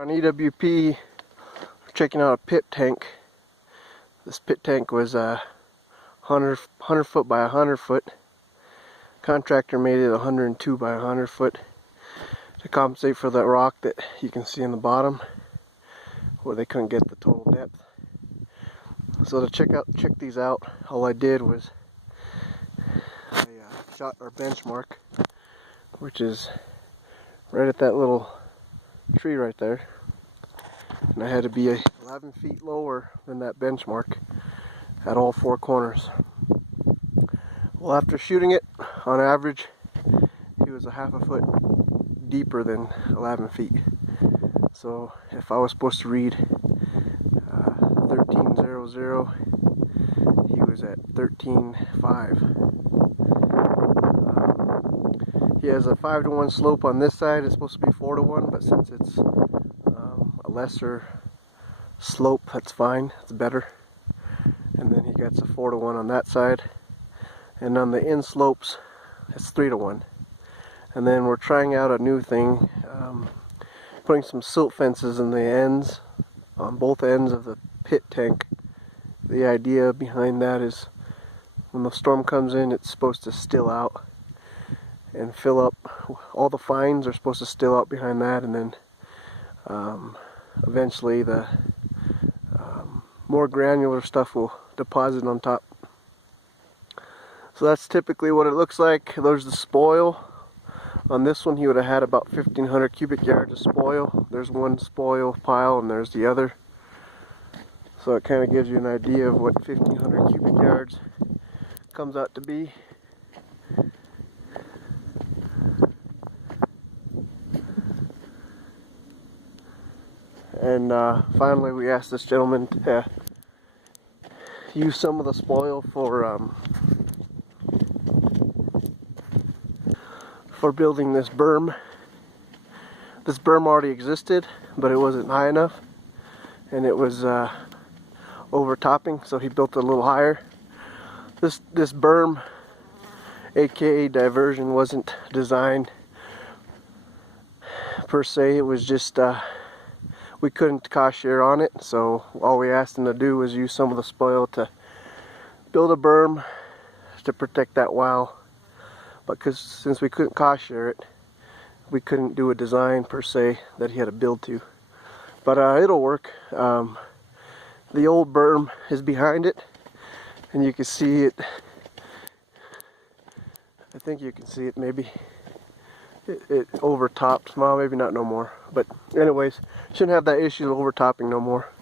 On EWP, we're checking out a pit tank. This pit tank was 100 foot by 100 foot. Contractor made it 102 by 100 foot to compensate for the rock that you can see in the bottom where they couldn't get the total depth. So to check these out, all I did was I shot our benchmark, which is right at that little tree right there, and I had to be 11 feet lower than that benchmark at all four corners. Well, after shooting it, on average, he was a half a foot deeper than 11 feet. So if I was supposed to read 1300, he was at 13.5. He has a 5-to-1 slope on this side. It's supposed to be 4-to-1, but since it's a lesser slope, that's fine. It's better. And then he gets a 4-to-1 on that side. And on the in slopes, it's 3-to-1. And then we're trying out a new thing, putting some silt fences in the ends, on both ends of the pit tank. The idea behind that is when the storm comes in, it's supposed to still out and fill up. All the fines are supposed to still out behind that, and then eventually the more granular stuff will deposit on top. So that's typically what it looks like. There's the spoil. On this one he would have had about 1,500 cubic yards of spoil. There's one spoil pile and there's the other. So it kind of gives you an idea of what 1,500 cubic yards comes out to be. And finally we asked this gentleman to use some of the spoil for building this berm. This berm already existed, but it wasn't high enough, and it was overtopping, so he built it a little higher. This berm, aka diversion, wasn't designed per se. It was just we couldn't cost share on it, so all we asked him to do was use some of the spoil to build a berm to protect that well. But since we couldn't cost share it, we couldn't do a design per se that he had to build to. But it'll work. The old berm is behind it, and you can see it. I think you can see it maybe. It overtopped. Well, maybe not no more. But anyways, shouldn't have that issue of overtopping no more.